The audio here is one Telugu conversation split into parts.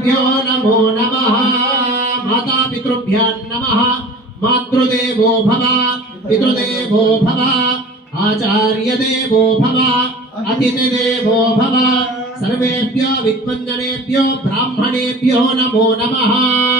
गुरुभ्यो नमो। नमः माता पितृभ्यां नमः। मातृदेवो भव। पितृदेवो भव। आचार्यदेवो भव। अतिथिदेवो भव। सर्वेभ्यो विद्वञ्जनेभ्यो ब्राह्मणेभ्यो नमो नमः।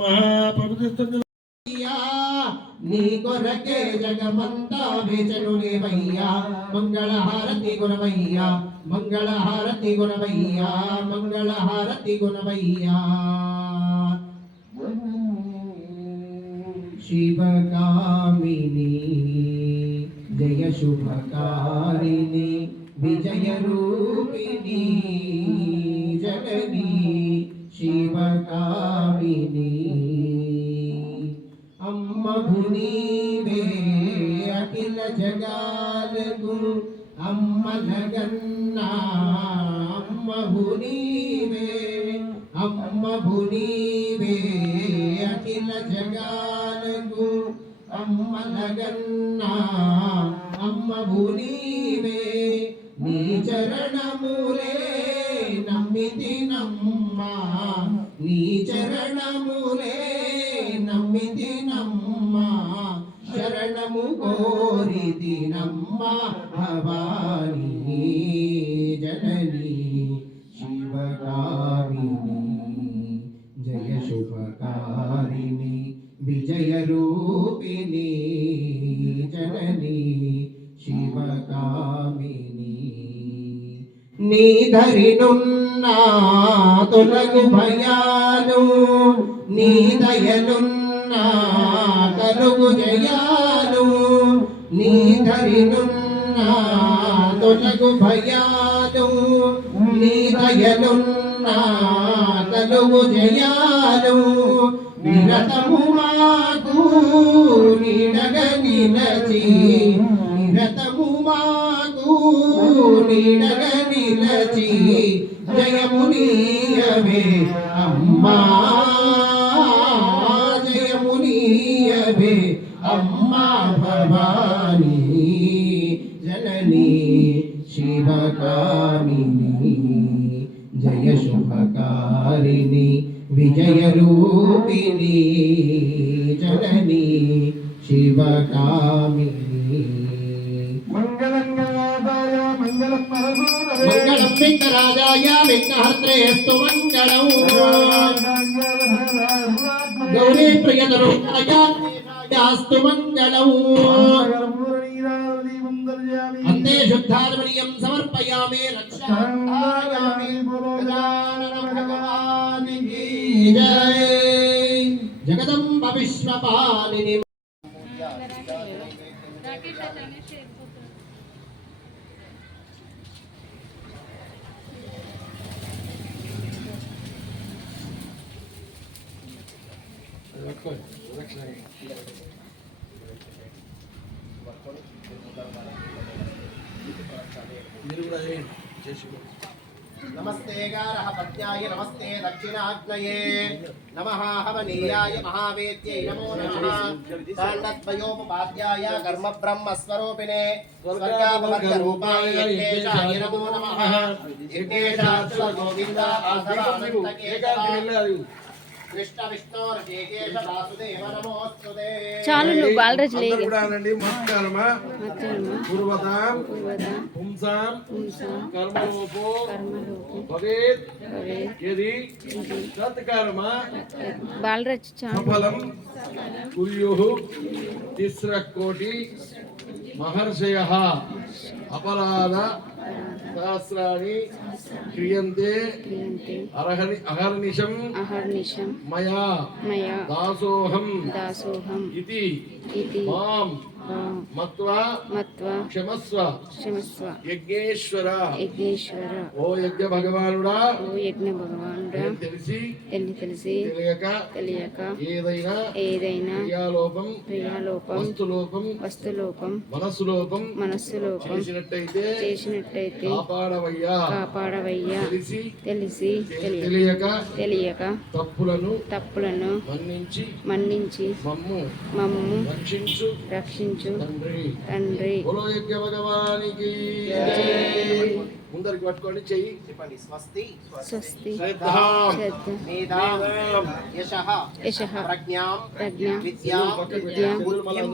మహాపవిత్ర నీ కొరకే జగమంతా వేచను లేవయ్యా మంగళహారతి గుణమయ్యా మంగళహారతి గుణమయ్యా మంగళహారతి గుణమయ్యా. శివకామిని జయ శుభకారిణి విజయ రూపిణి అఖిల అమ్మ జగన్నా అమ్మ భునీవే అమ్మ భునీవే అఖిల జగాలకు అమ్మ జగన్నా అమ్మ భునీవే నీ చరణములే నమ్మితి నమ్మ. నీ చరణములే నమ్మితి నమ్మ. శరణము కోరి దినమ్మ భవాని జనని శివకారిణి జయ శుభకారిణి విజయ రూపిణి జనని శివకామిని నీ ధరినున్నా తొలగు భయాలు నీ దయనున్నా కలుగు జయాలు నీ ధరినున్నా తొలగు భయాలు నీ దయలున్నా కలుగు జయాలు నిరతము మాకు నీడగనిలచి నిరతము మాకు నీడగనిలచి జయమునీయవే అమ్మా శివకామిని జయ శుభకారిణి విజయ రూపిణి జననీ శివకామిని మంగళంగళాదాయ మంగళం మంగళం విఘ్నరాజాయ విఘ్నహర్త్రేస్తు మంగళం గౌరీ ब्रह्मार्पण्यं समर्पयामि रक्षायामि गुरुजानन भगवान् की जय जगदम्ब विश्वपालिनि Thank you. నమస్తే గారహ పద్యాయ నమస్తే దక్షిణాగ్నయే నమః హవనీయాయ మహావేద్యై నమో నమః కాండద్వయోపపాద్యాయ కర్మ బ్రహ్మ స్వరూపిణే స్వర్గాపవర్గ రూపాయ యజ్ఞేశాయ నమో నమః యజ్ఞేశాశ్వ గోవింద మాధవ చాలు నువ్వు బాలరాజు అందరూ లేదు కూడా అనండి మత్కర్మ పూర్వతాం పూర్వద పుంసాం కర్మలోపో కర్మలోకి భవేత్ భవే యది తత్కర్మ బాలరాజు సఫలం కుర్యుః తిస్ర కోటి మహర్షయ అపరాధ సహస్రాణి క్రియంతే అర్హని అహర్నిశం అహర్నిశం మయా మయా దాసోహం దాసోహం ఇది మాం మత్వా మత్వ క్షమస్వ క్షమస్వ యజ్ఞేశ్వర యజ్ఞేశ్వర ఓ యజ్ఞ భగవానుడా ఓ యజ్ఞ భగవానుడా తెలిసి? తెలి తెలిసి? తెలియక తెలియక ఏదైనా ఏదైనా క్రియాలోపం క్రియాలోపం వస్తులోపం వస్తులోపం మనస్సులోపం మనస్సులోపం చేసినట్టయితే చేసినట్టయితే కాపాడవయ్యా. కాపాడవయ్యా. తెలిసి? తెలిసి? తెలియ తెలియక? తెలియక? తప్పులను తప్పులను మన్నించి మన్నించి మమ్ము మమ్ము రక్షించు. రక్షించు. తండ్రి. తండ్రి. ముందరికి పట్టుకోండి చెయ్యి చెప్పండి స్వస్తి స్వస్తి శ్రద్ధాం శ్రద్ధ మేధాం యశః యశః ప్రజ్ఞాం ప్రజ్ఞ విద్యాం విద్యాం బుద్ధిం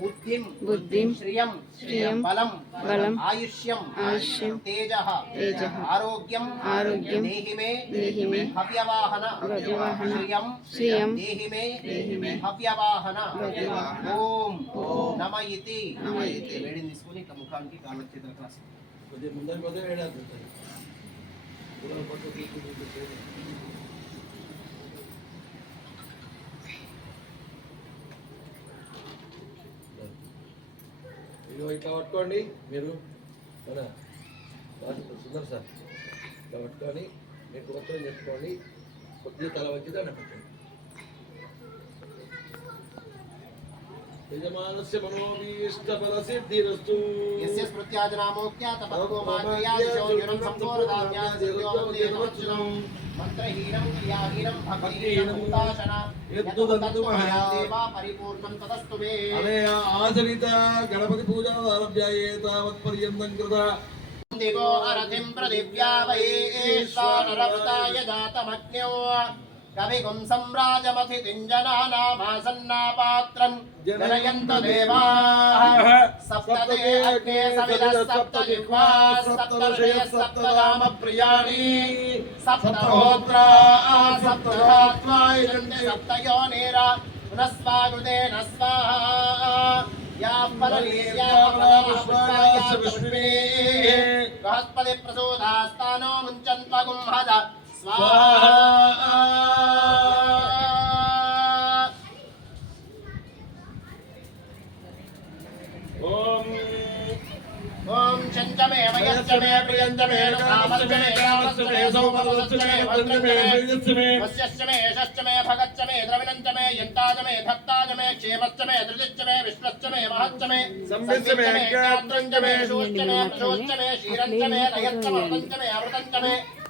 బుద్ధిం బుద్ధిం శ్రియం శ్రియం బలం బలం ఆయుష్యం ఆయుష్యం తేజః తేజః ఆరోగ్యం ఆరోగ్యం దేహి మే దేహి మే హవ్యవాహన హవ్యవాహన శ్రియం శ్రియం దేహి మే దేహి మే హవ్యవాహన హవ్యవాహన ఓం నమ ఇతి వేడిని తీసుకుని ఇట్లా ముఖానికి కాళ్ళ చేతులకు రాసి కొద్దిగా ముందరికి పోతే వేడవుతుంది ఇదిగో ఇట్లా పట్టుకోండి మీరు. మన సుందర్ సార్ ఇట్లా పట్టుకొని మీకు మొత్తం చెప్పుకోండి. కొద్దిగా తల వచ్చి దాన్ని పెట్టండి. యజమానస్య మనోభీష్టఫలసిద్ధిరస్తు యస్య స్మృత్యాజనామోక్త్యా తపస్కో మాగ్నియాదిశో యురం సంపోరదాభ్యాదిశోర్జనవచ్చునం మంత్రహీనం క్రియాహీనం భక్తిహీనం ఉదాసన ఆచరిత గణపతి పూజా కృత దిగో అరథిం ప్రదివ్యా వై ఈశ్వర कविगुं सम्राजमथितिञ्जनानामासन्नापात्रम् जनयन्तु देवाः। सप्तदे अग्ने सविदः सप्तजिह्वाः सप्तऋषयः सप्तरामप्रियाणि सप्तहोत्राः सप्तधात्वा यजन्ति सप्तयोनिरा पुनस्वागुदेन स्वाहा या परलीया बृहस्पतिप्रसूदास्तानो మే ప్రియంతమే కామస్తమే కామస్తమే సౌమరస్తమే వందమే ప్రియస్తమే వస్యస్తమే యశస్తమే భగత్సమే ద్రవిణంతమే యంతాజమే భక్తాజమే క్షేమస్తమే ధృతిస్తమే విశ్వస్తమే మహత్తమే సంవిస్తమే శూష్టమే ప్రశోష్టమే క్షీరంతమే లయస్తమే అనంతమే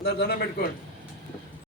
అందరు దండం పెట్టుకోండి.